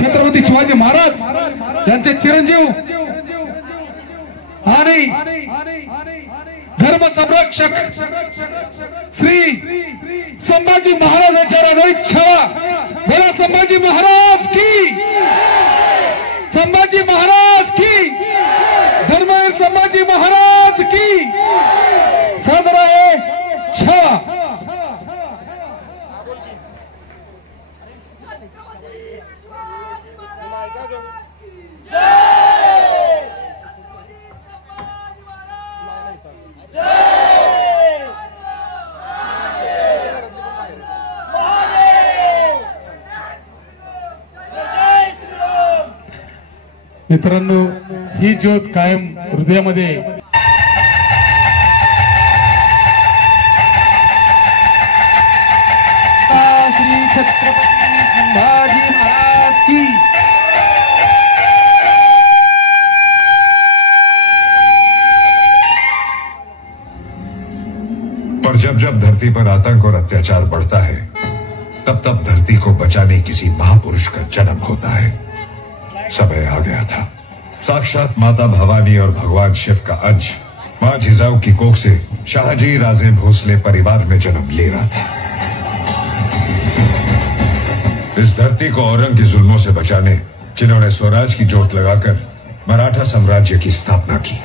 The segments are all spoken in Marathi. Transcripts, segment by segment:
छत्रपती शिवाजी महाराज यांचे चिरंजीव आणि धर्म संरक्षक श्री संभाजी महाराजांच्या हृदय छावा बोला संभाजी महाराज की, संभाजी महाराज की, धर्मवीर संभाजी महाराज की सादर आहे छावा। मित्रांनो, ही ज्योत कायम हृदयामध्ये श्री छत्रपती संभाजी महाराज की। पर जब जब धरती पर आतंक और अत्याचार बढ़ता है, तब तब धरती को बचाने किसी महापुरुष का जन्म होता है। समय आ गया था। साक्षात माता भवानी और भगवान शिव का अंश मां जिजाऊ की कोख से शाहजी राजे भोसले परिवार में जन्म ले रहा था। इस धरती को औरंग के जुल्मों से बचाने जिन्होंने स्वराज की जोत लगाकर मराठा साम्राज्य की स्थापना की,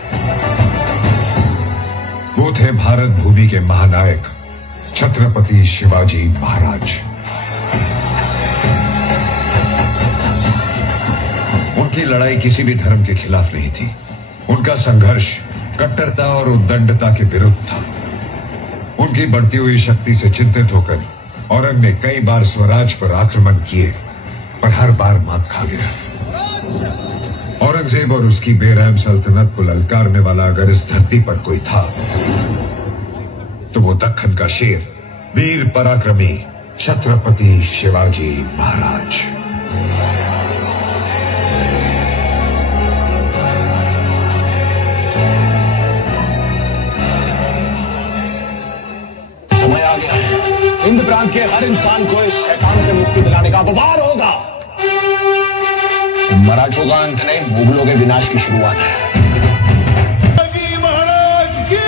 वो थे भारत भूमि के महानायक छत्रपति शिवाजी महाराज। उनकी लड़ाई किसी भी धर्म के खिलाफ नहीं थी। उनका संघर्ष कट्टरता और उद्दंडता के विरुद्ध था। उनकी बढ़ती हुई शक्ति से चिंतित होकर औरंग ने कई बार स्वराज पर आक्रमण किए, पर हर बार मात खा गया। औरंगजेब और उसकी बेरहम सल्तनत को ललकारने वाला अगर इस धरती पर कोई था, तो वो दक्खन का शेर, वीर पराक्रमी छत्रपति शिवाजी महाराज। समय आ गया है, हिंद प्रांत के हर इंसान को इस शैतान से मुक्ति दिलाने का वार होगा। मराठों का अंत नहीं, मुगलों के विनाश की शुरुआत है। शिवाजी महाराज की।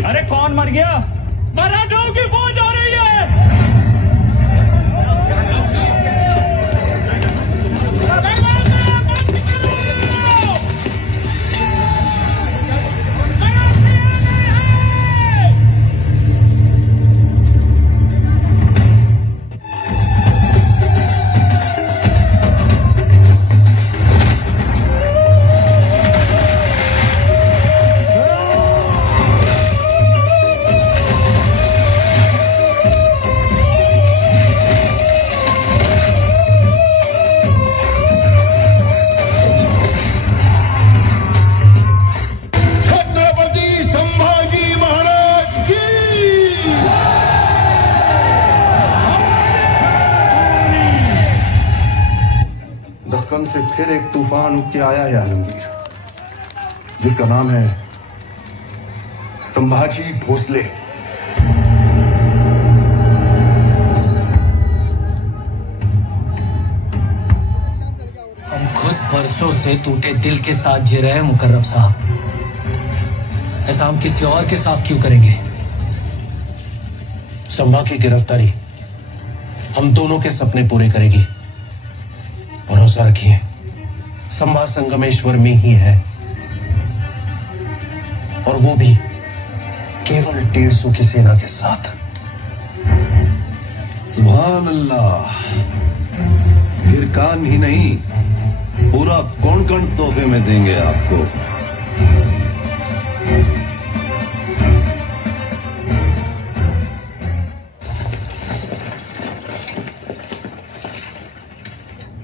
अरे कौन मर गया? मराठों की फौज आ रही है। दक्कन से फिर एक तूफान उठ के आया है आलमगीर, जिसका नाम है संभाजी भोसले। हम खुद बरसों से टूटे दिल के साथ जी रहे हैं मुकर्रम साहब। ऐसा हम किसी और के साथ क्यों करेंगे? संभा की गिरफ्तारी हम दोनों के सपने पूरे करेगी। भरोसा रखिए, संभा संगमेश्वर में ही है, और वो भी केवल 150 की सेना के साथ। सुभान अल्लाह। गिरकान ही नहीं, पूरा कोणकण तोहफे में देंगे आपको।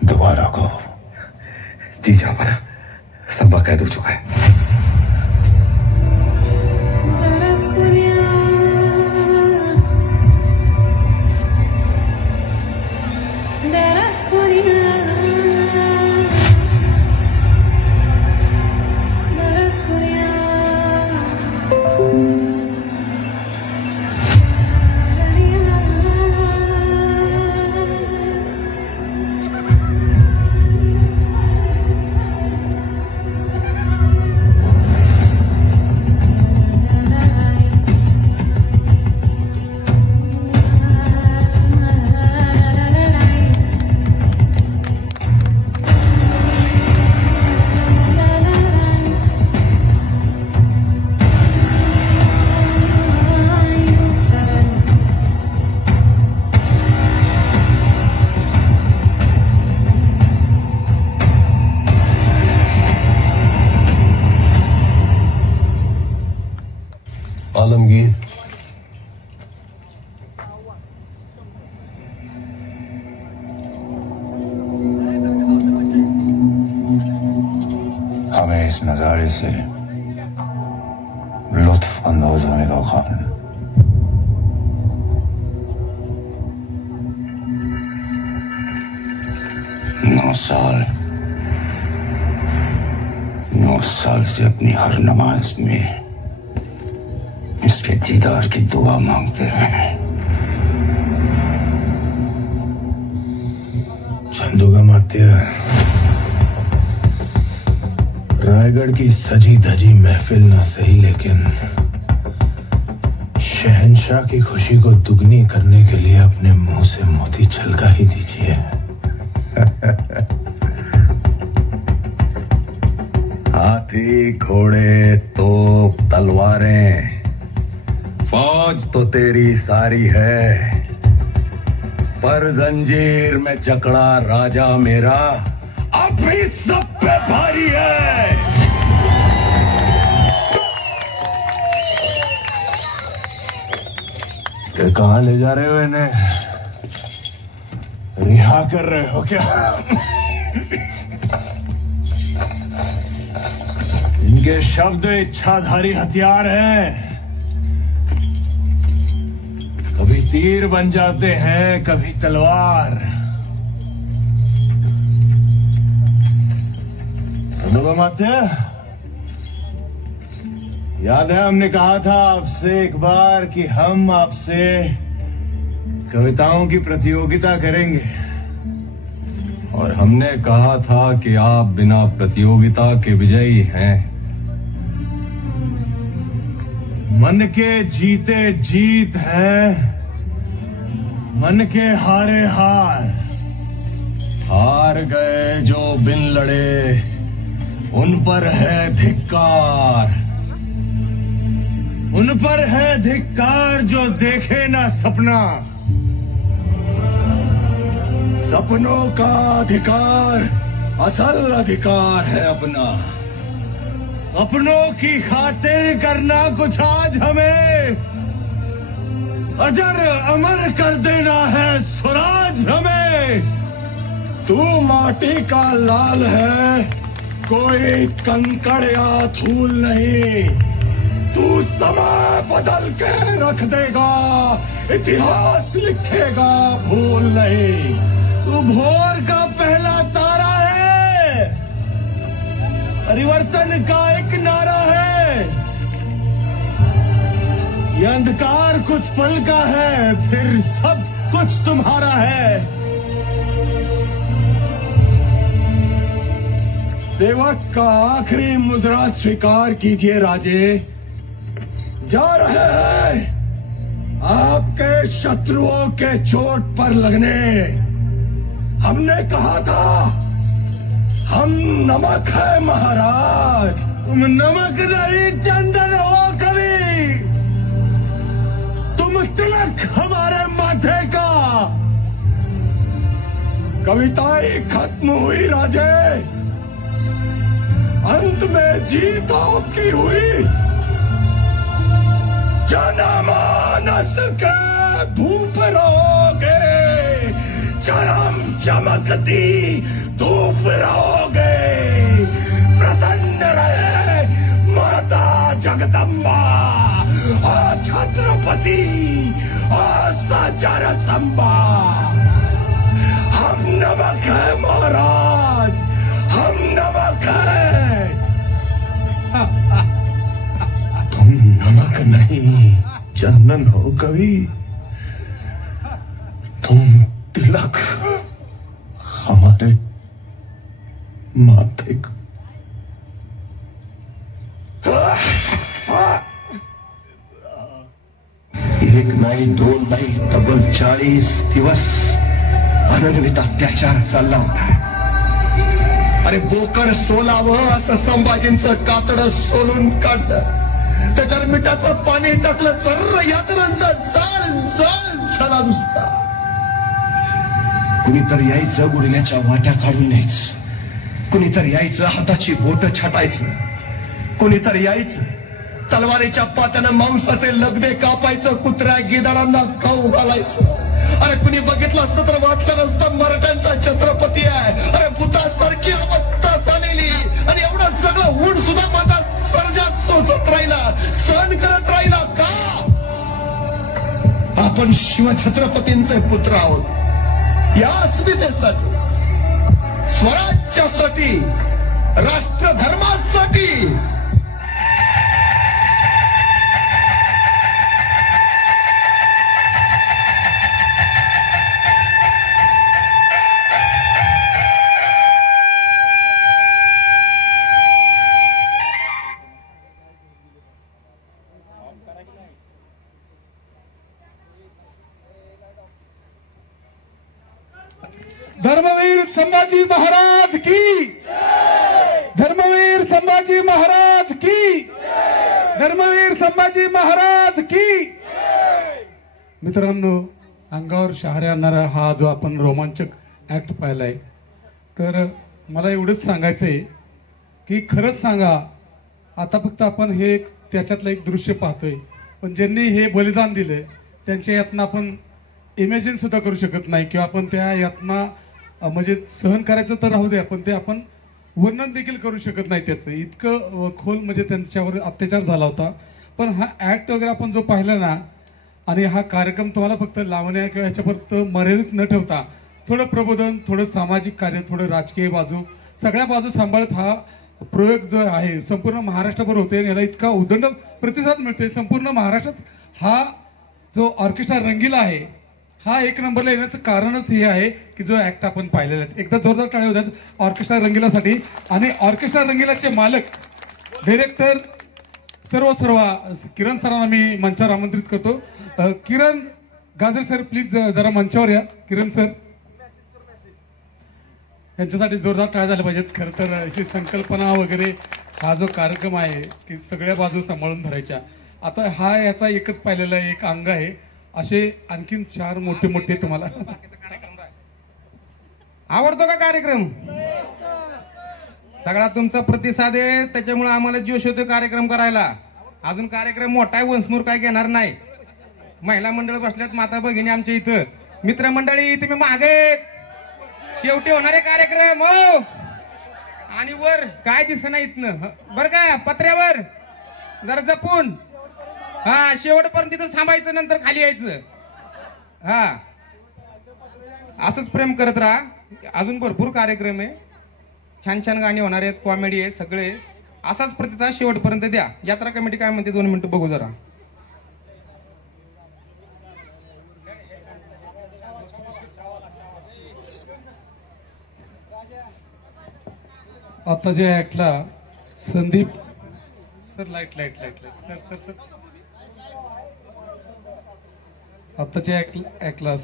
दवा महाराणा को। जी जाफर, सब कैद हो चुका है। आलमगीर, हमें इस नजारे से लुत्फ अंदोज होने दो खान। 9 साल से अपनी हर नमाज में इसके दीदार की दुआ मांगते हैं। चंदोगामात्य, रायगढ़ की सजी धजी महफिल ना सही, लेकिन शहंशाह की खुशी को दुगनी करने के लिए अपने मुंह से मोती छलका ही दीजिए। हाथी, घोड़े, तोप, तलवारें, फौज तो तेरी सारी है, पर जंजीर में जकड़ा राजा मेरा अब भी सब पे भारी है। ये कहां ले जा रहे हो इन्हें? रिहा कर रहे हो क्या? इनके शब्द इच्छाधारी हथियार हैं, कभी तीर बन जाते हैं, कभी तलवार। चंदोगामात्य, याद है हमने कहा था आपसे एक बार कि हम आपसे कविताओं की प्रतियोगिता करेंगे, और हमने कहा था कि आप बिना प्रतियोगिता के विजयी हैं। मन के जीते जीत है, मन के हारे हार। हार गए जो बिन लड़े, उन पर है धिक्कार। उन पर है धिक्कार जो देखे ना सपना। सपनों का अधिकार असल अधिकार है अपना। अपनों की खातिर करना कुछ आज हमें, अजर अमर कर देना है स्वराज हमें। तू माटी का लाल है, कोई कंकड़ या धूल नहीं। तू समय बदल के रख देगा, इतिहास लिखेगा भूल नहीं। तू भोर का पहला तारा है, परिवर्तन का एक नारा है। ये अंधकार कुछ पल का है, फिर सब कुछ तुम्हारा है। सेवक का आखिरी मुद्रा स्वीकार कीजिए राजे। जा रहे हैं आपके शत्रुओं के चोट पर लगने। हमने कहा था हम नमक है महाराज। तुम नमक नहीं चंदन हो कभी, तुम तिलक हमारे माथे का। कविताएं खत्म हुई राजे, अंत में जीत आपकी हुई। जनमानस के भूप रहोगे, चरम चमकती धूप जगदम्बा, ओ छत्रपति, ओ साचार संबा, हम नमक है महाराज, हम नमक है। तुम नमक नहीं चंदन हो कवि, तुम तिलक हमारे माथे को। एक नाही दोन नाही तब्बल 40 दिवस अनन्वित अत्याचार चालला होता। अरे बोकड सोलावं असं संभाजींचं कातडं सोलून काढलं, त्याच्यावर मिठाचं पाणी टाकलं, चर्र यातरांचा जाळ जाळ झाला नुसता। कुणीतरी यायचं गुडघ्याच्या वाट्या काढून न्यायचं, कुणीतरी यायचं हाताची बोट छाटायचं, कुणीतरी यायचं तलवारीच्या पात्यानं मांसाचे लगदे कापायचं, कुत्र्या गिधाडांना खाऊ घालायचं। अरे कुणी बघितलं असतं तर वाटलं नसतं मराठ्यांचा छत्रपती आहे। अरे भूतासारखी अवस्था झालेली आणि एवढं सगळं ऊन सुद्धा माझा सर्जा सोसत राहिला, सहन करत राहिला का? आपण शिवछत्रपतींचे पुत्र आहोत। या अस्मितेसाठी, स्वराज्यासाठी, राष्ट्रधर्मासाठी धर्मवीर संभाजी महाराज की, धर्मवीर संभाजी महाराज की, धर्मवीर संभाजी महाराज की। मित्रांनो, अंगावर शहारे आणणारा हा जो आपण रोमांचक ऍक्ट पाहिलाय, तर मला एवढंच सांगायचंय की खरंच सांगा, आता फक्त आपण हे त्याच्यातलं एक दृश्य पाहतोय, पण ज्यांनी हे बलिदान दिले त्यांच्या यातना आपण इमॅजिन सुद्धा करू शकत नाही, किंवा आपण त्या यातना म्हणजे सहन करायचं तर राहू दे, आपण ते आपण वर्णन देखील करू शकत नाही त्याचं, इतकं खोल म्हणजे त्यांच्यावर अत्याचार झाला होता। पण हा ऍक्ट वगैरे आपण जो पाहिला ना, आणि हा कार्यक्रम तुम्हाला फक्त लावण्या किंवा ह्याच्यापर्यंत मर्यादित न ठेवता थोडं प्रबोधन, थोडं सामाजिक कार्य, थोडं राजकीय बाजू, सगळ्या बाजू सांभाळत हा प्रयोग जो आहे संपूर्ण महाराष्ट्रभर होते, याला इतका उदंड प्रतिसाद मिळतोय संपूर्ण महाराष्ट्रात। हा जो ऑर्केस्ट्रा रंगीला आहे, हा एक नंबरला येण्याचं कारणच हे आहे की जो ऍक्ट आपण पाहिलेला आहे। एकदा जोरदार टाळ्या होतात ऑर्केस्ट्रा रंगीलासाठी। आणि ऑर्केस्ट्रा रंगीलाचे मालक, डायरेक्टर, सर्व किरण सरांना मी मंचावर आमंत्रित करतो। किरण गाजर सर, प्लीज जरा मंचावर या। किरण सर, यांच्यासाठी जोरदार टाळ्या झाल्या पाहिजेत। खरं तर अशी संकल्पना वगैरे हा जो कार्यक्रम आहे की सगळ्या बाजू सांभाळून धरायच्या, आता हा याचा एकच पाहिलेला एक अंग आहे, असे आणखीन 4 मोठे मोठे तुम्हाला। आवडतो का कार्यक्रम? सगळा तुमचा प्रतिसाद आहे, त्याच्यामुळे आम्हाला जोश होतो कार्यक्रम करायला। अजून कार्यक्रम मोठा आहे, वंसमूर काय घेणार नाही। महिला मंडळ बसल्यात, माता भगिनी आमच्या इथं, मित्रमंडळी तुम्ही मागे, शेवटी होणारे कार्यक्रम हो। आणि वर काय दिसना इथनं बर का, पत्र्यावर जरा जपून, हा शेवटपर्यंत तिथं थांबायचं, नंतर खाली यायचं। हा असंच प्रेम करत राहा। अजून भरपूर कार्यक्रम आहे, छान छान गाणी होणार आहेत, कॉमेडी आहे, सगळे असाच प्रतिसाद शेवटपर्यंत द्या। यात्रा कमिटी काय म्हणते 2 मिनिटं बघू जरा। आता जे ऍक्टला Sandeep sir, light sir sir sir, आताच्या ऍक्टला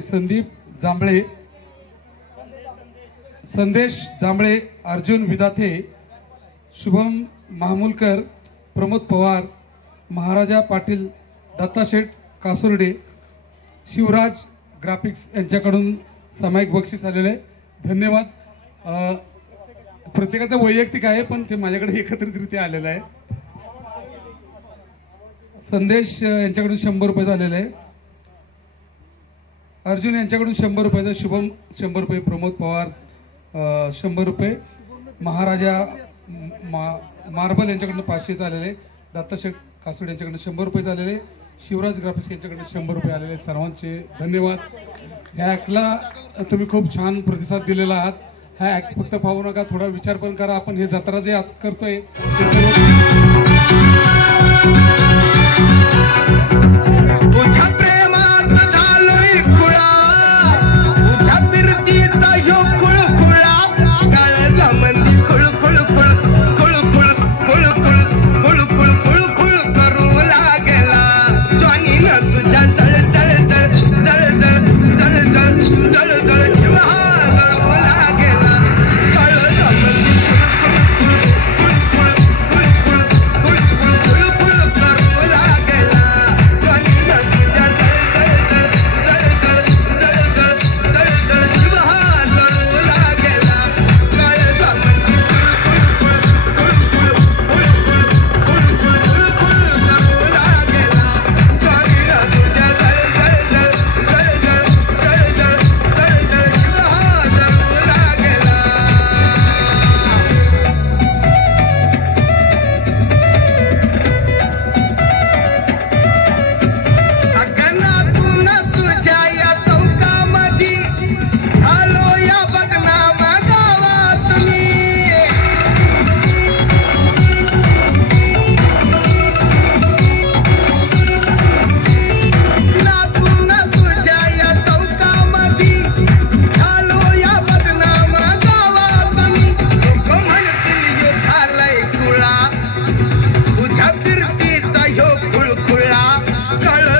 संदीप जांभळे, संदेश जांभळे, अर्जुन विदाथे, शुभम महामुलकर, प्रमोद पवार, महाराजा पाटील, दत्ताशेठ कासुर्डे, शिवराज ग्राफिक्स यांच्याकडून सामायिक बक्षीस आलेले आहे। धन्यवाद। प्रत्येकाचं वैयक्तिक आहे, पण ते माझ्याकडे एकत्रितरित्या आलेलं आहे। संदेश यांच्याकडून 100 रुपये झालेले आहे, अर्जुन यांच्याकडून 100 रुपयाचा, शुभम 100 रुपये, प्रमोद पवार 100 रुपये, महाराजा मार्बल यांच्याकडनं 500 आलेले, दत्ताशेठ कासोड यांच्याकडनं 100 रुपये आलेले, शिवराज ग्राफिक्स यांच्याकडनं 100 रुपये आलेले. सर्वांचे धन्यवाद. या ऍक्टला तुम्ही खूप छान प्रतिसाद दिलेला आहात. हा ऍक्ट फक्त पाहू नका, थोडा विचार पण करा. आपण हे जत्रा जे आज करतोय तुझ्या प्रेमात झालोय खुळा, तुझ्या फिरतीचा ह्यो खुळखुळा, काळजामंदी खुळखुळ खुळ खुळ खुळ खुळ खुळ खुळ खुळ खुळ खुळ करू लागला. ज्वानीनं तुझ्या जळजळ जळजळ जळजळ जळजळ जीव हा जळू लागला.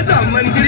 काळजामंदी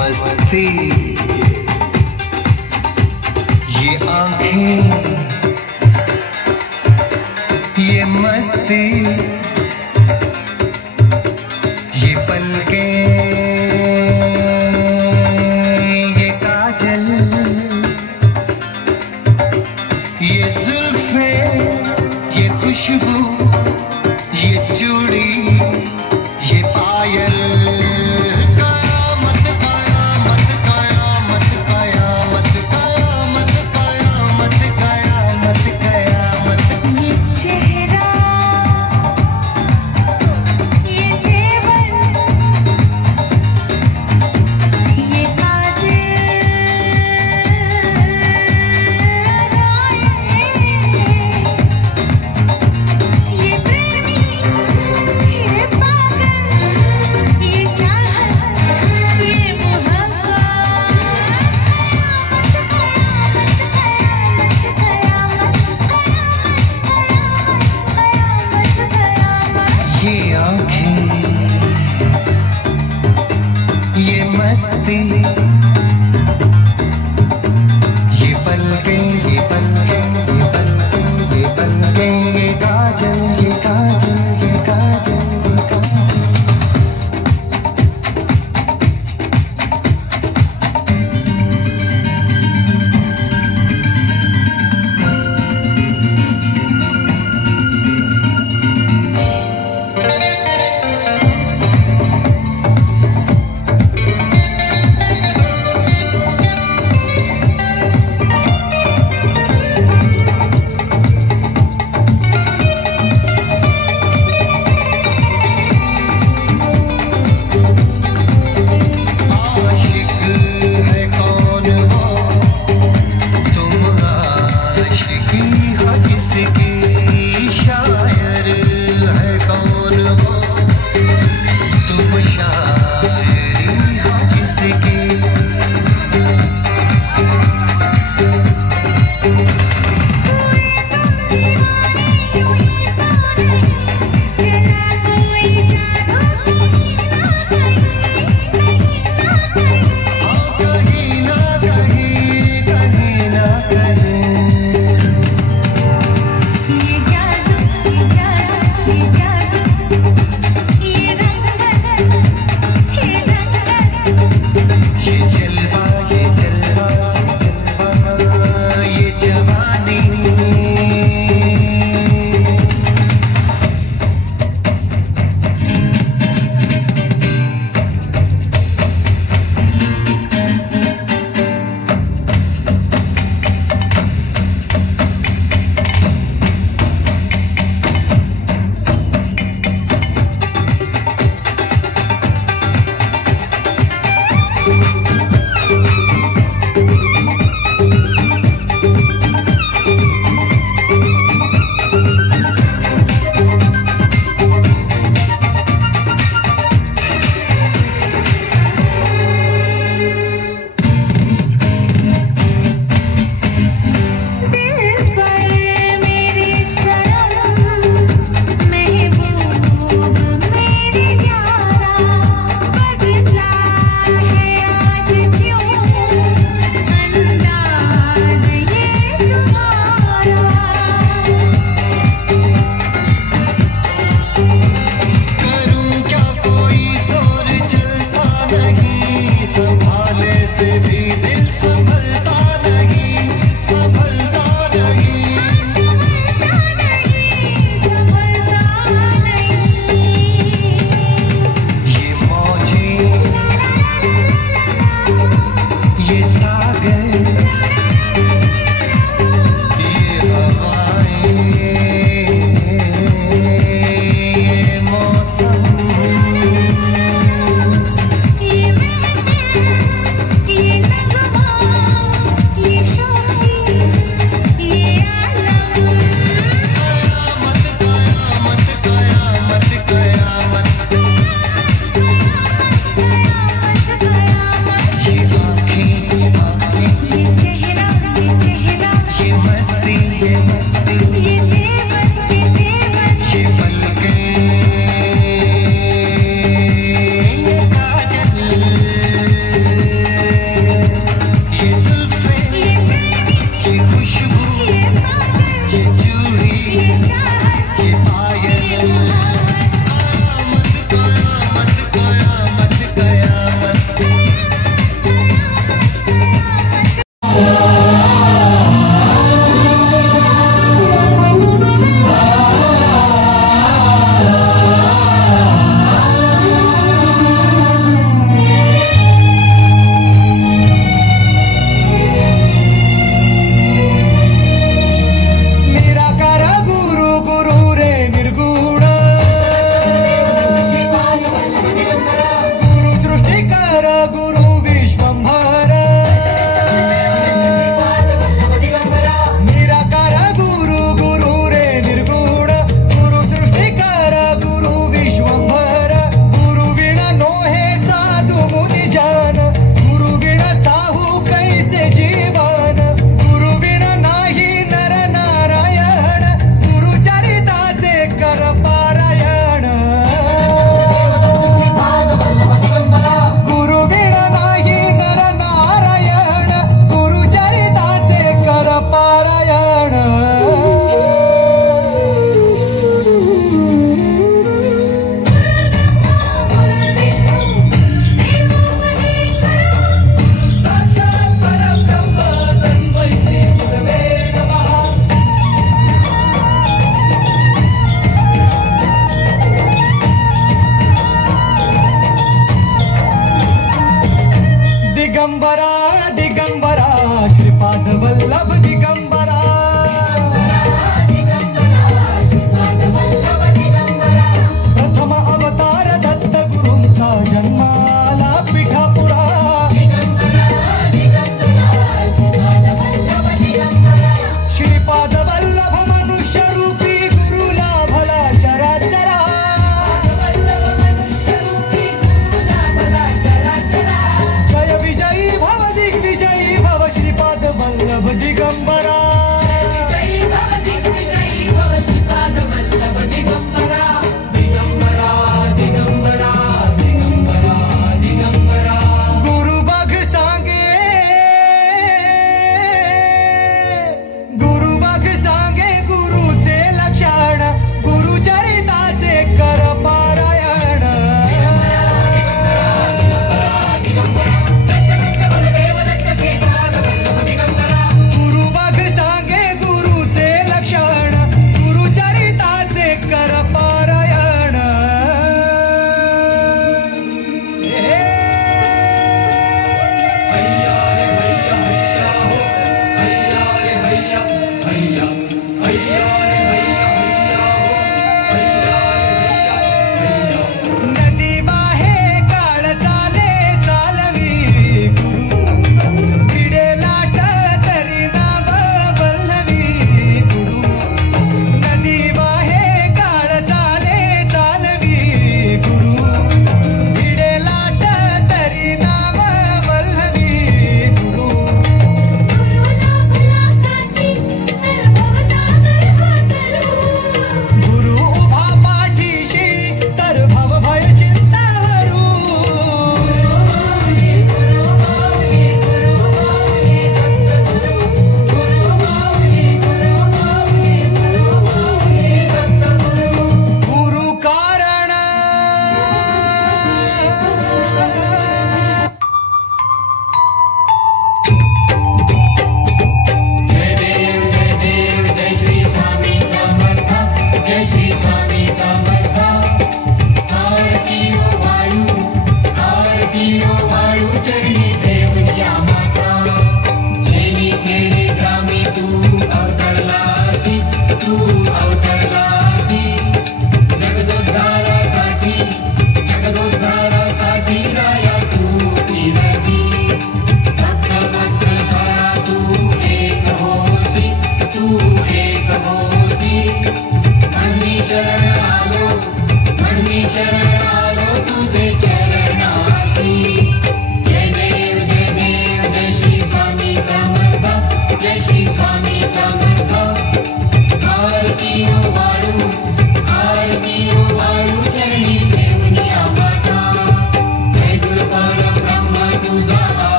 मस्ती, ये आंखें, ये मस्ती, ये पलकें, ये काजल, ये जुल्फें, ये खुशबू, ये चूड़ी, ये पायल,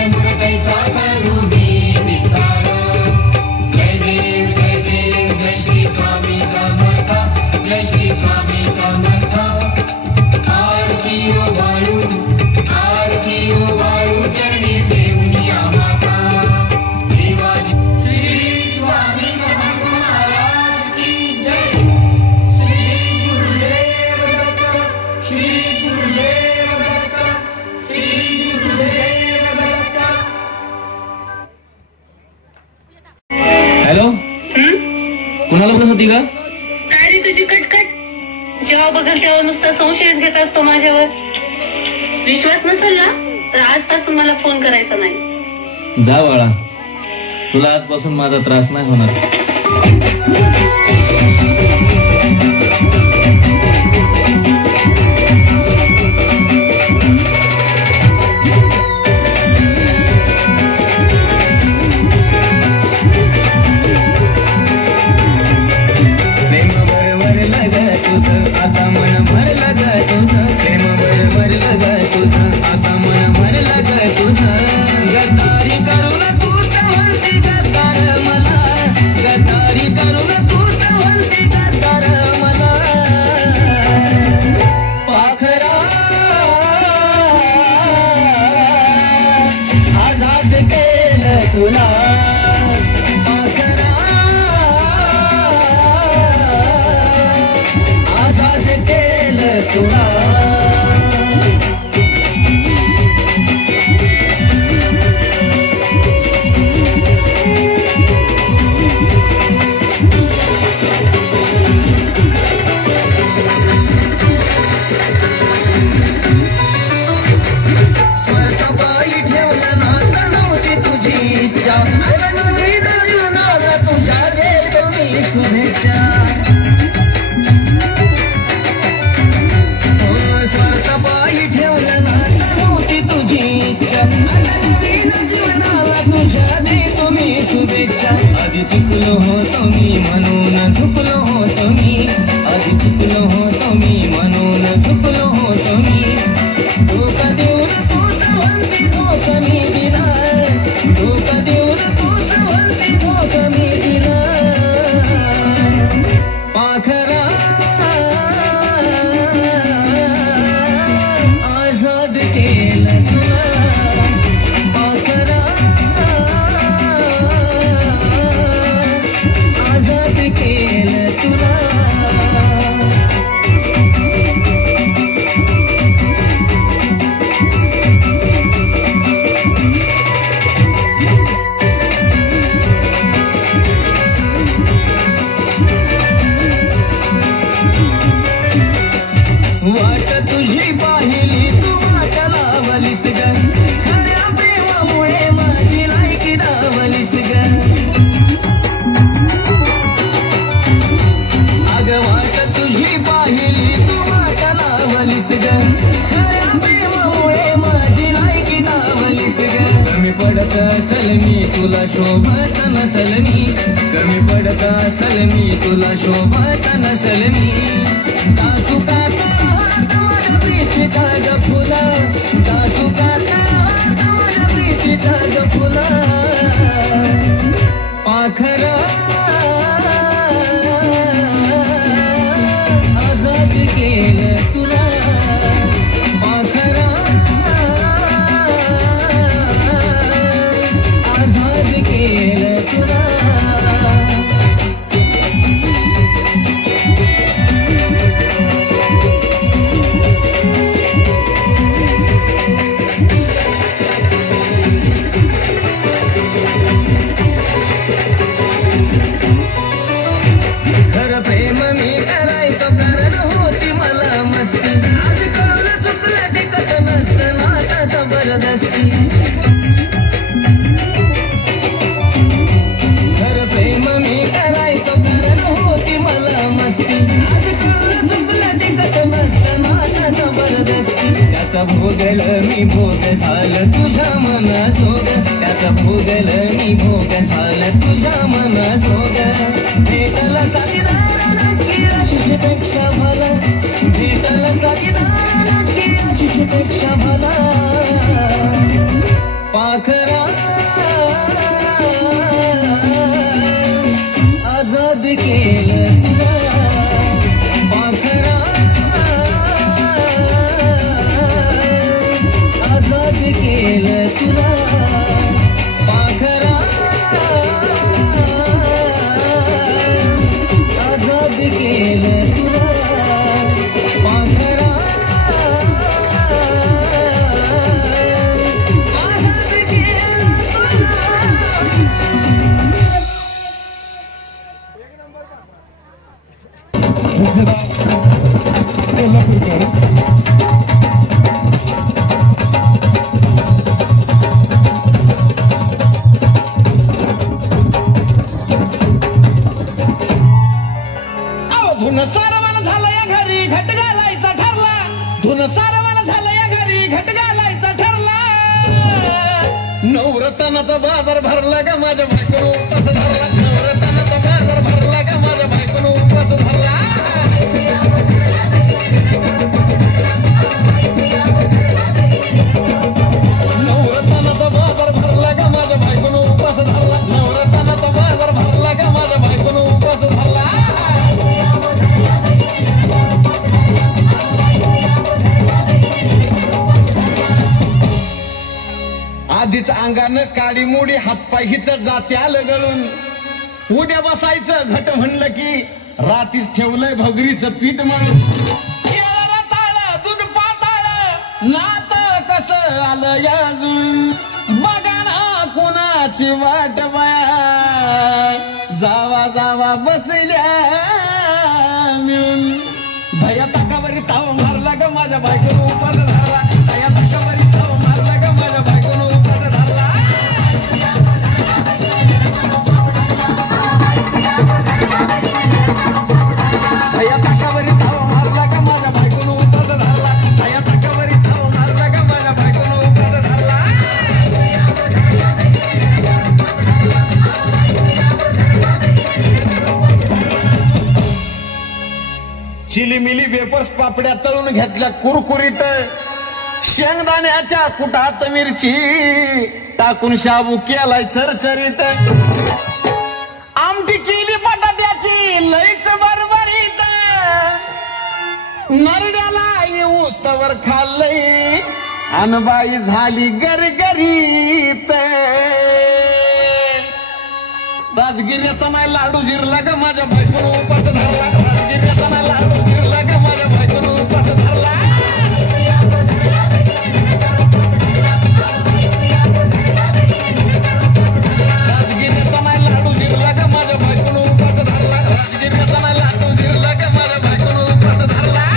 गडमुड कैसा करू मी विस्तार. जय देव जय देव जय श्री स्वामी समर्थ जय श्री स्वामी समर्थ. आरती वाळू चरणी देऊया माता देवाची. श्री स्वामी समर्थ महाराज की जय. श्री गुरुदेव दत्त श्री गुरुदेव दत्त श्री गुरुदेव दत्त. हॅलो, कुणाला पण होती का? काय रे तुझी कटकट? जेव्हा बघल तेव्हा नुसता संशयच घेत असतो माझ्यावर. विश्वास नसेल ना तर आजपासून मला फोन करायचा नाही. जा बाळा, तुला आजपासून माझा त्रास नाही होणार. प्रेम बरोबर लग तुझं आता मन भरलं ग तुझं. प्रेम बरोबर लग तुझं आता मन भरलं ग तुझं. गद्दारी करून तूच म्हणती गद्दार मला. गद्दारी करून तूच म्हणती गद्दार मला. पाखरा आझाद केलं तुला. पाखरा आझाद केलं तुला. स्वतःपायी ठेवलं नातं नव्हती तुझी इच्छा. नवीन जीवनाला तुझ्या देतो मी शुभेच्छा. स्वतःपायी ठेवलं नातं नव्हती तुझी इच्छा. नवीन जीवनाला तुझ्या देतो मी शुभेच्छा. आधी चुकलो होतो मी म्हणून झुकलो होतो मी. आधी चुकलो होतो मी म्हणून झुकलो होतो मी. धोका देऊन तूच म्हणती धोका मी दिला. धोका देऊन तूच म्हणती धोका मी दिला. पाखरा आझाद केलं तुला. पाखरा आझाद केलं तुला. वाट तुझी पाहिली तू वाट लावलीस ग. खऱ्या प्रेमामुळे माझी लायकी दावलीस ग. अग वाट तुझी पाहिली तू वाट लावलीस ग. खऱ्या प्रेमामुळे माझी लायकी दावलीस ग. कमी पडत असल मी तुला शोभत नसल मी. कमी पडत असल मी तुला शोभत नसल मी. सासू काका माझ्या प्रीतीचा ग फुला. सासू काका माझ्या प्रीतीचा ग फुला. पाखरा आझाद केलं तुला. पाखरा आझाद केलं तुला. खरं प्रेम मी करायचो कारण होती मला मस्ती. आज कळून चुकलं टिकत नसतं नाता जबरदस्ती. खरं प्रेम मी करायचो कारण होती मला मस्ती. आज कळून चुकलं टिकत नसतं नाता जबरदस्ती. त्याचा भोगल मी भोग झालं तुझ्या मनाजोग. त्याचा भोगल मी भोग झालं तुझ्या मनाजोग. भेटला साथीदार नक्की आशिषपेक्षा भला. भेटला साथीदार नक्की आशिषपेक्षा भला. पाखरा पाखरा आजाद केलं तुला पाखरा आजाद केलं तुला पाखरा आजाद केलं तुला पाखरा धुन सारवाला झालं या घरी घट घालायचा ठरला धुन सारवाला झालं या घरी घट घालायचा ठरला नवरत्नाचा बाजार भरला का माझ्या बायकोनं उपास धरला नवरत्नाचा बाजार भरला का माझ्या बायकोनं उपास धरला नवरत्नाचा बाजार भरला का माझ्या बायकोनं उपास धरला नवरत्नाचा बाजार भरला का माझ्या बायकोनं उपास धरला आधीच अंगानं काडी मोडी हातपाय हिच जाते आलं गळून उद्या बसायचं घट म्हणलं की रातीच ठेवलंय भगरीचं पीठ म्हणून दूध पाताळ नात कसं आलं या जुळून बघा ना कुणाची वाट बाया जावा जावा बसल्या मिळून भया ताकावरी ताव मारला ग माझ्या बायकोनं उपास धरला भया ताकावरी ताव मारला ग माझ्या बायकोनं उपास धरला भया ताकावरी ताव मारला ग माझ्या बायकोनं उपास धरला भया ताकावरी ताव मारला ग माझ्या बायकोनं उपास धरला चिलीमिली वेपर्स पापड्या तळून घेतल्या कुरकुरीत शेंगदाण्याच्या कुटात मिरची टाकून शाबू केलाय चरचरीत आमटी केली बटाट्याची लईच बरबरीत नरड्याला येऊस तवर खाल्लंय अनबाई झाली गरगरीत राजगिऱ्याचा नाही लाडू जिरला ग माझ्या बायकोनं उपास धरला राजगिऱ्याचा नाही लाडू जिरला ग माझ्या बायकोनं उपास धरला राजगिऱ्याचा नाही लाडू जिरला ग माझ्या बायकोनं उपास धरला राजगिऱ्याचा नाही लाडू जिरला ग माझ्या बायकोनं उपास धरला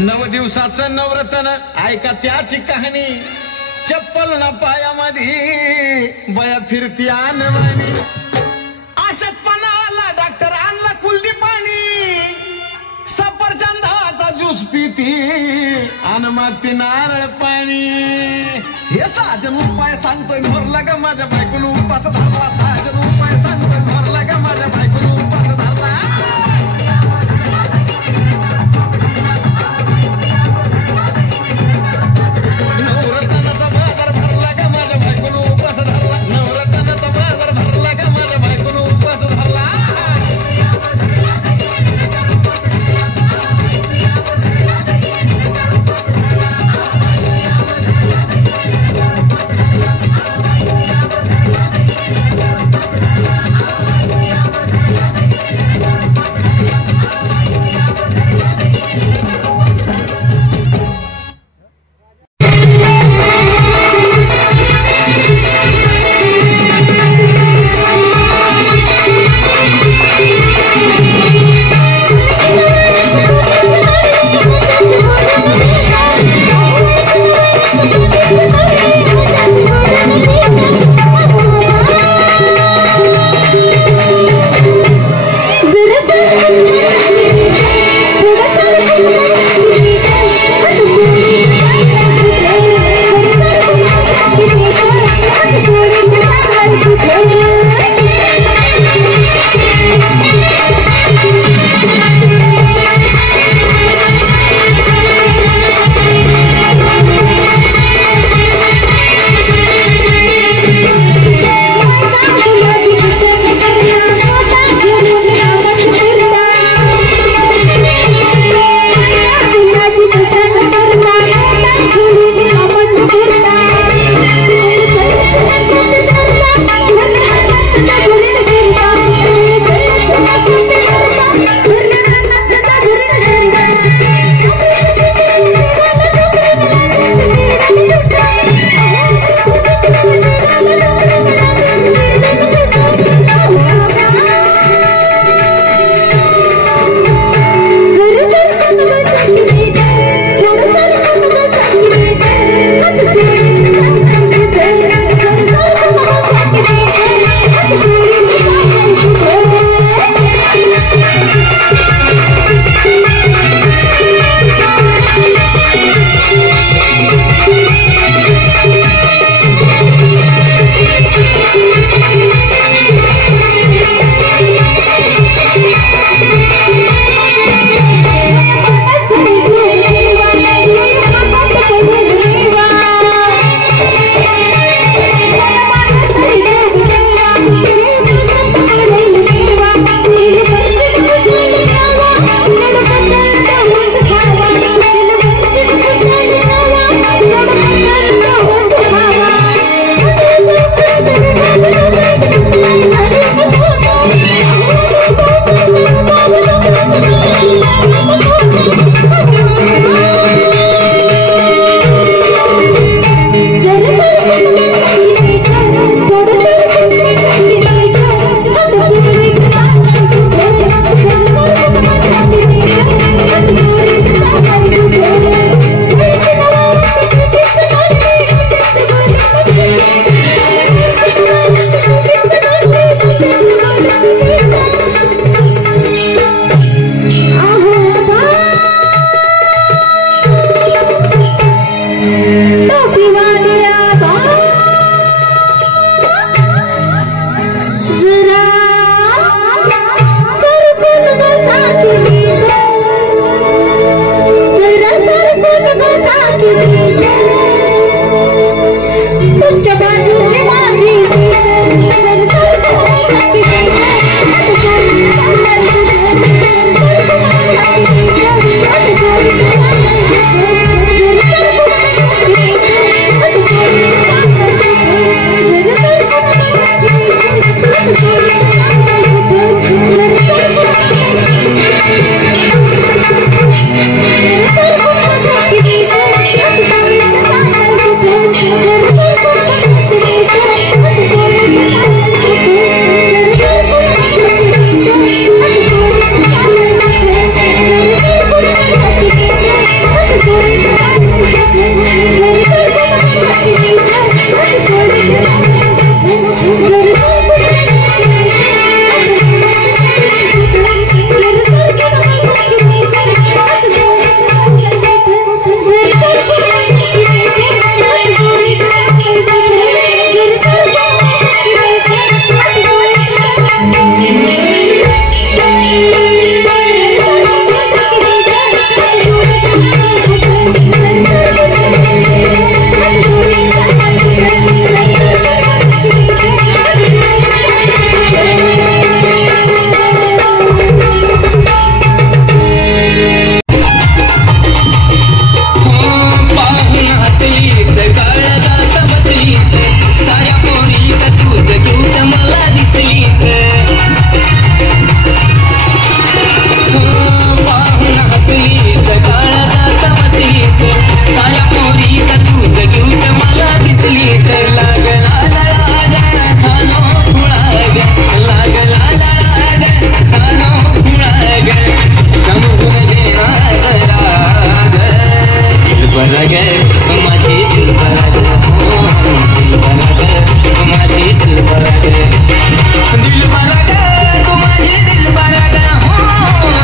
नव दिवसाचं नवरत्न ऐका त्याची कहाणी चप्पल ना पायामध्ये बया फिरती आणवानी अशक्तपणा आला डॉक्टर आणला कुलदी पाणी सफरचंदाचा ज्यूस पिती आण मागती नारळ पाणी हे साजन उपाय सांगतोय भरला ग माझ्या बायकोनं उपास धरला साजन उपाय सांगतोय भरला ग माझ्या बायकोनं उपास धरला नवरत्नाचा बाजार भरला का माझ्या बायकोनं उपास धरला नवरत्नाचा बाजार भरला का माझ्या बायकोनं उपास धरला दिलबरा ग माझी दिलबरा ग दिलबरा ग माझी दिलबरा ग दिलबरा ग तू माझी दिलबरा ग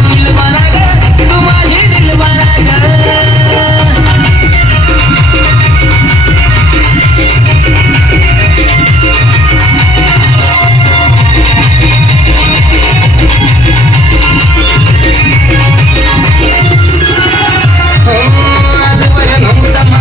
दिलबरा ग तू माझी दिलबरा ग आज बघ नव्हता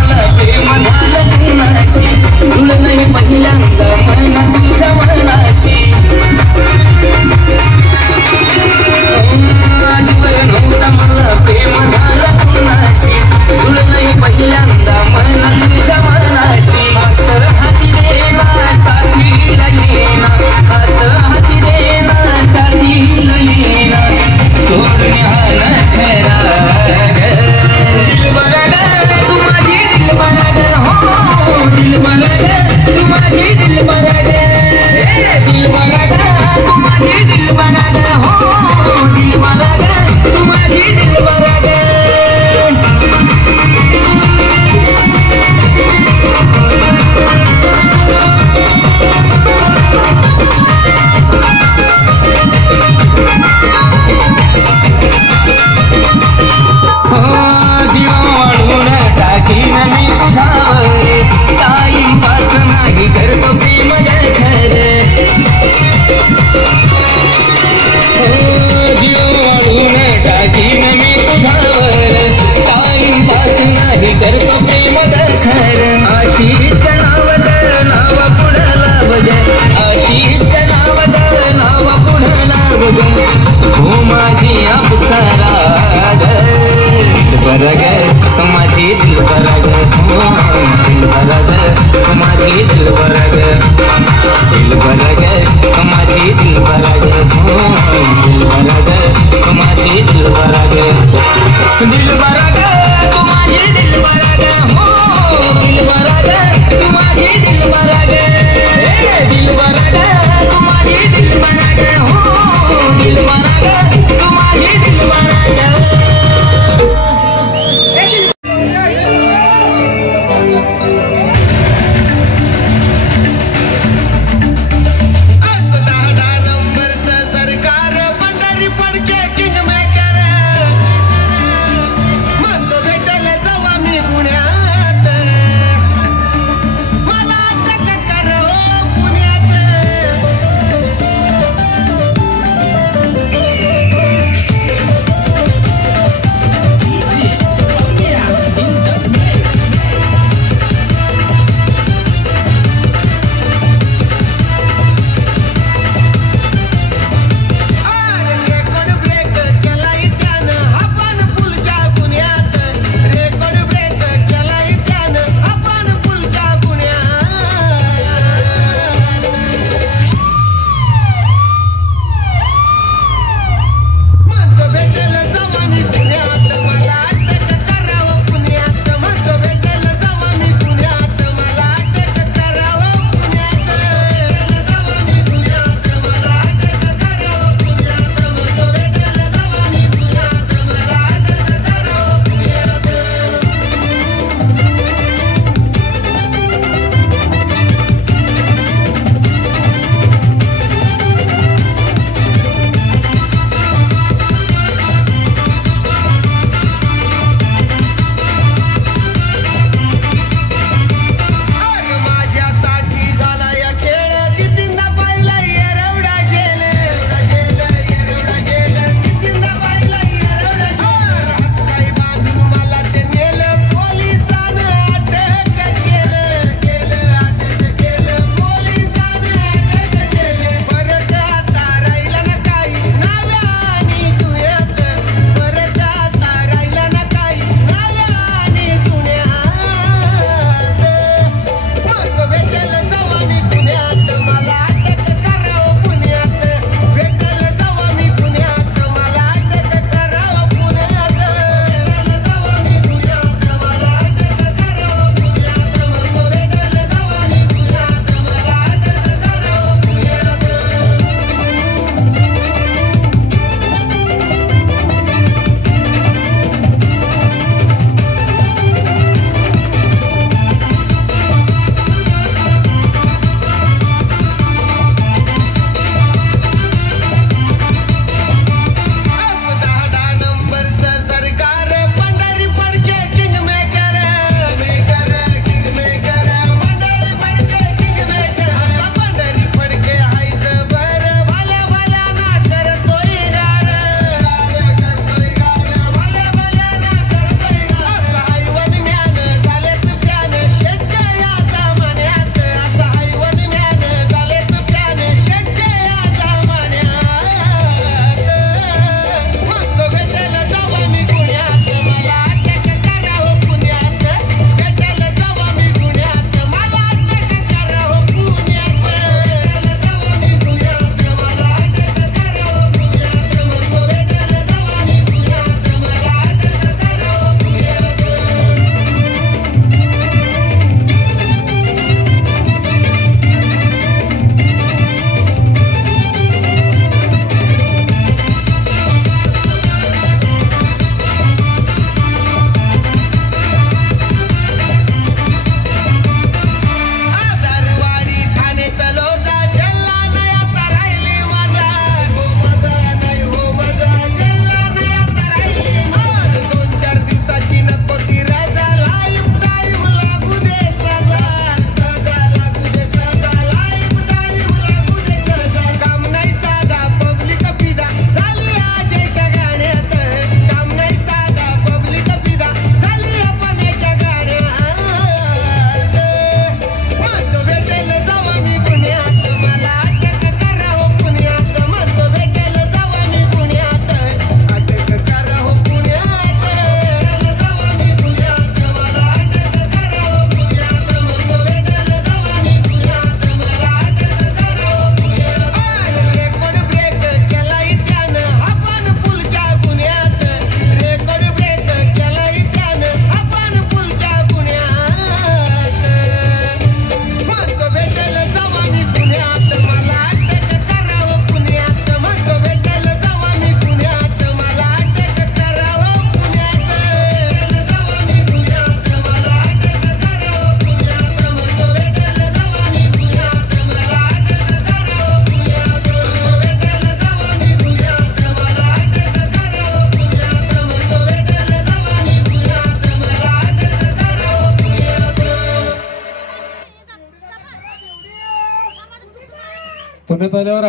पुण्यात आल्यावर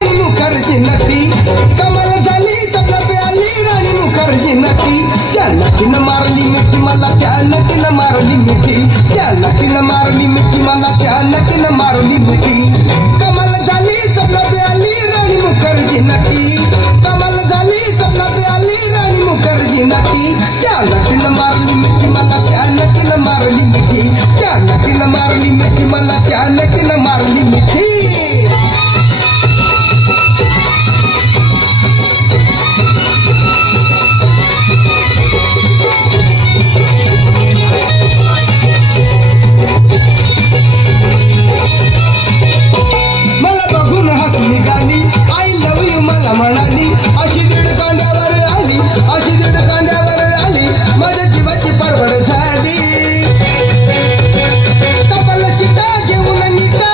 मुखर्जी नटी कमाल झाली जगत आली राणी मुखर्जी नटी त्या नटीनं मारली मिठी मला त्या नटीनं मारली मिठी त्या नटीनं मारली मिठी मला त्या नटीनं मारली मिठी कमाल झाली जगत आली राणी मुखर्जी नटी कमाल झाली जगत आली राणी मुखर्जी नटी त्या नटीनं मारली मिठी मला त्या नटीनं मारली मिठी त्या नटीनं मारली मिठी मला त्या नटीनं मारली मिठी मला बघून हसली गाली आय लव्ह यू मला म्हणाली अशी दीड कांड्यावर आली अशी दीड कांड्यावर आली माझ्या जीवाची परवड झाली कपाल शिटा घेऊन नीता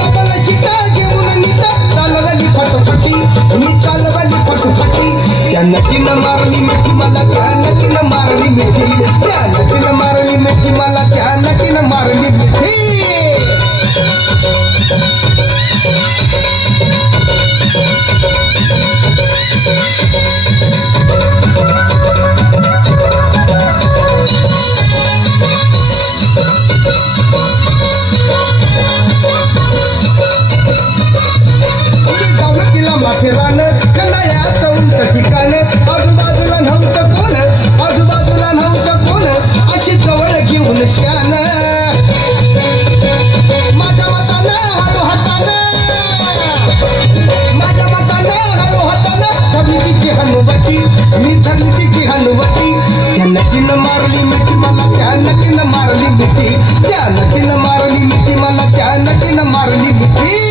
कपाल शिटा घेऊन नीता चालवली फटफटी मी चालवली फटफटी त्या नटीनं मारली मिठी मला त्या नटीनं मारली मिठी त्या नटीनं मारली मिठी मला त्या नटीनं मारली मिठी माथेरान कंडायात उंच ठिकाण आजूबाजूला नव्हतं कोण आजूबाजूला नव्हतं कोण अशी जवळ घेऊन शान माझ्या मतानं हळू हातानं माझ्या मतानं हळू हातानं धरली तिची हनुवटी मी धरली तिची हनुवटी त्या नटीनं मारली मिठी मला त्या नटीनं मारली मिठी त्या नटीनं मारली मिठी मला त्या नटीनं मारली मिठी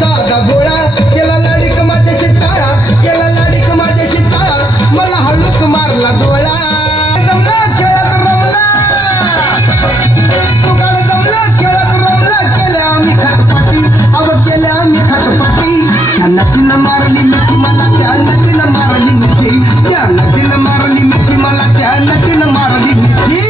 साधा गोळा केला लाडीक माझ्याशी टाळा केला लाडीक माझ्याशी टाळा मला हळूक मारला डोळा जमला खेळत रमला तुकाळ जमला खेळत रमला केल्या आम्ही खटपटी अव केल्या आम्ही खटपटी त्या नटीनं मारली मिठी मला त्या नटीनं मारली मिठी त्या नटीनं मारली मिठी मला त्या नटीनं मारली मिठी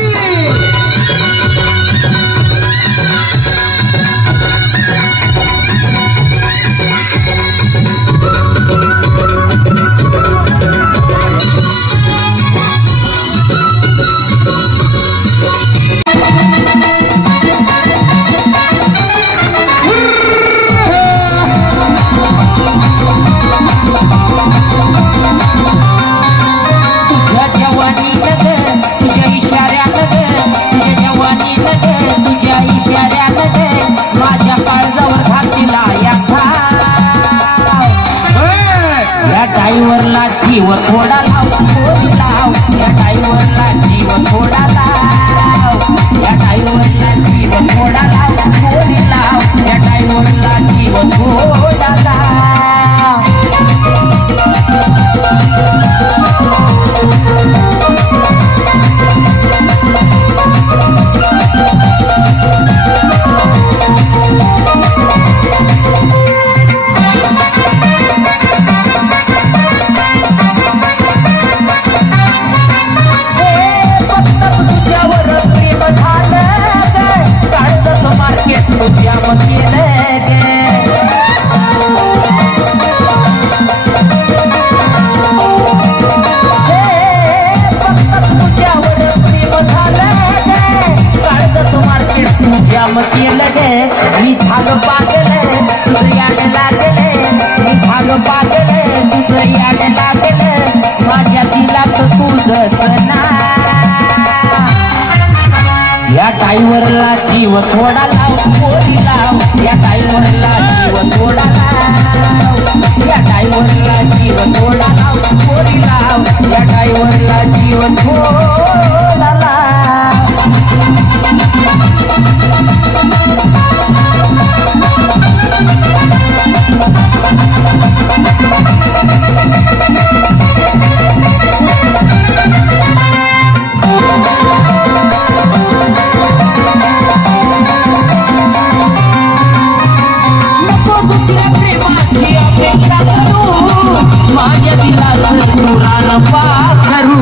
ड्रायव्हरला जीव थोडा लाव थोडी लाव या ड्रायव्हरला जीव थोडा लाव या ड्रायव्हरला जीव थोडा लाव थोडी लाव या ड्रायव्हरला जीव थोडा लाव मी भाग पागले तुझं याड लागले मी भाग पागले तुझं याड लागले माझ्या दिलात तुझं ना या ड्रायव्हरला जीव थोडा लाव पोरी लाव या ड्रायव्हरला जीव थोडा लाव या ड्रायव्हरला जीव थोडा लाव पोरी लाव या ड्रायव्हरला जीव थोडा लाव माझ्या दिलास पुराण पाखरू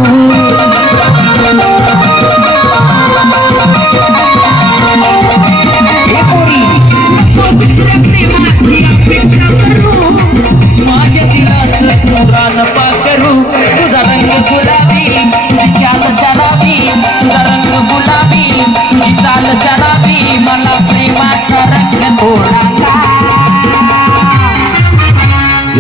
माझ्या दिलास पुराण पाखरू तुझा रंग गुलाबी चाल शराबी तुझा रंग गुलाबी तुझी चाल शराबी मला प्रेमाचा रंग थोडा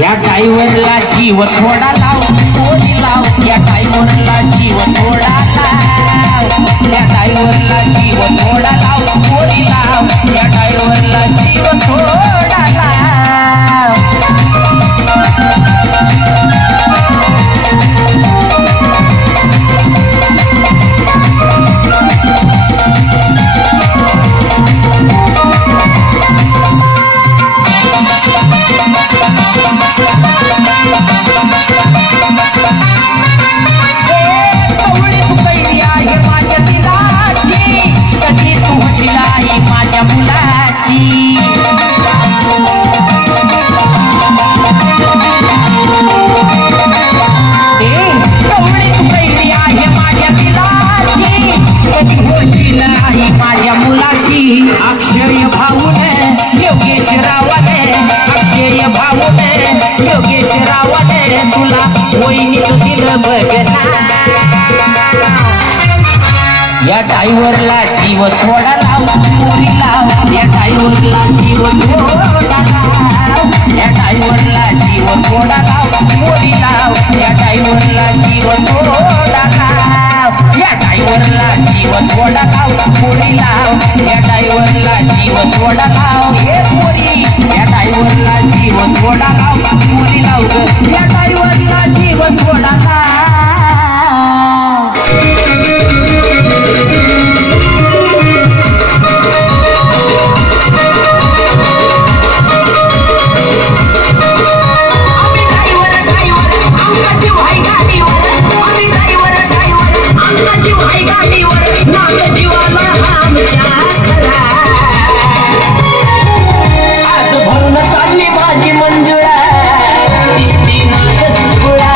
या ड्रायव्हरला जीव थोडा लाव थोडी लाव या ड्रायव्हरला जीव थोडा लाव या ड्रायव्हरला जीव थोडा लाव थोडी लाव या ड्रायव्हरला जीव थोडा लाव माझ्या मुलाची कवळी तू कैरी आहे माझ्या दिलाची कधी होशील आहे माझ्या मुलाची अक्षय भाऊने योगेश रावाने अक्षय भाऊने योगेश रावाने तुला वहिनीचं दिलं बघना या ड्रायव्हरला जीव थोडा लाव पोरी लाव या ड्रायव्हरला जीव थोडा लाव या ड्रायव्हरला जीव थोडा लाव पोरी लाव या ड्रायव्हरला जीव थोडा लाव या ड्रायव्हरला जीव थोडा लाव पोरी लाव या ड्रायव्हरला जीव थोडा लाव हे पोरी या ड्रायव्हरला जीव थोडा लाव पोरी लाव ग या ड्रायव्हरला जीव थोडा लाव आज भरून चालली माझी मंजुळा दिसती नागच गुळा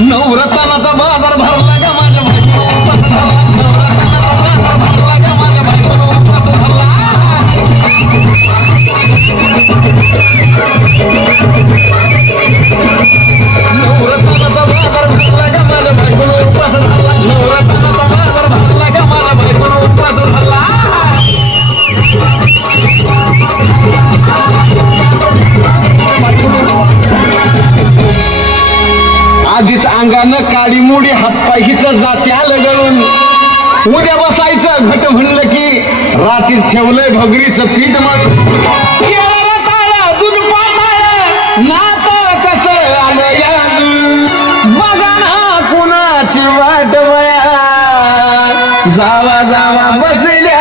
नवरत्नाचा बाजार भरला का माझ्या आधीच अंगानं काळी मुडी हातपाय हिचं जात्या लगळून उद्या बसायचं घट म्हणलं की रात्रीच ठेवलंय भगरीचं पीठ म्हणून दूध पाताळ नात कसं आलं याजून बघा ना कुणाची वाट बया जावा जावा बसल्या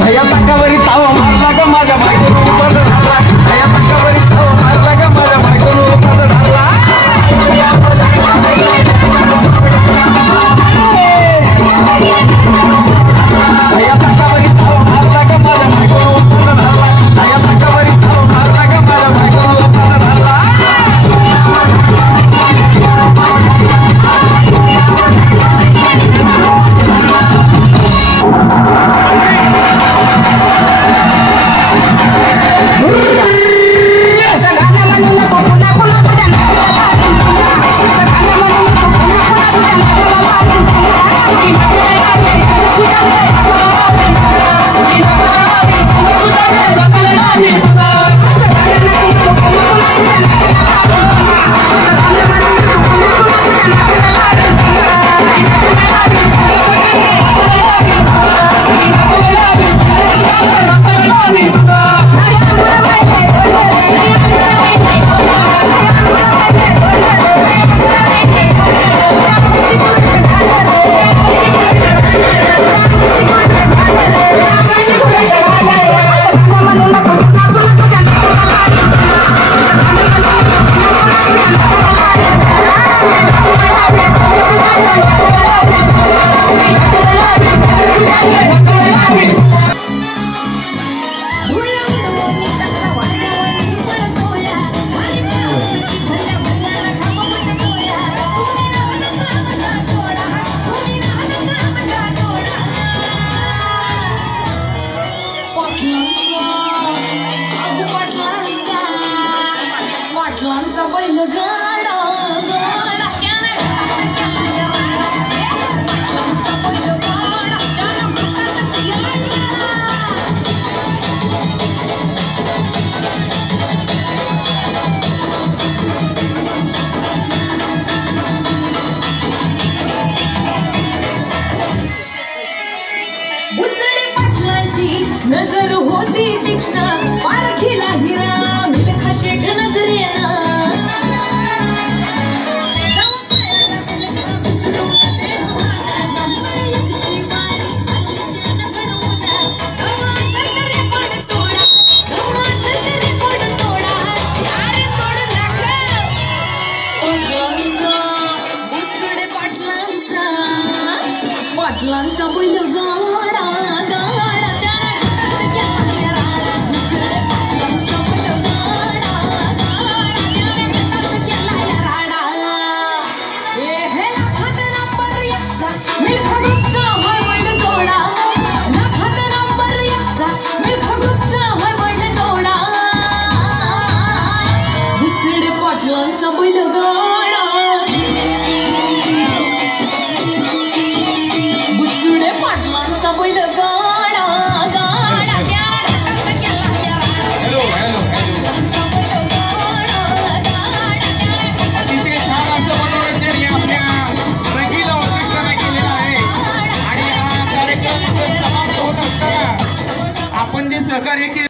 भया ताकावरी तावा मारला का माझ्या बायकोनं झाला भया ताकावरी तावा मारला का माझ्या बायकोनं बैल गाडा गाडा त्याने पाटलांचा बैल गाडा त्याने भुताचं केला नजर होती तीक्ष्ण पारखीला हिरा मिलखा शेठ नजरेनं पाटलांचा बैल गाडा गाडा पाटलांचा बैल गाडा बुचुडे पाटलांचा बैल गाडा गाडा अतिशय छान असं मनोरंजन या आपल्या रंगीला ऑर्केस्ट्राने केलेलं आहे आणि हा कार्यक्रम समाप्त होत असताना आपण जे सहकार्य केलं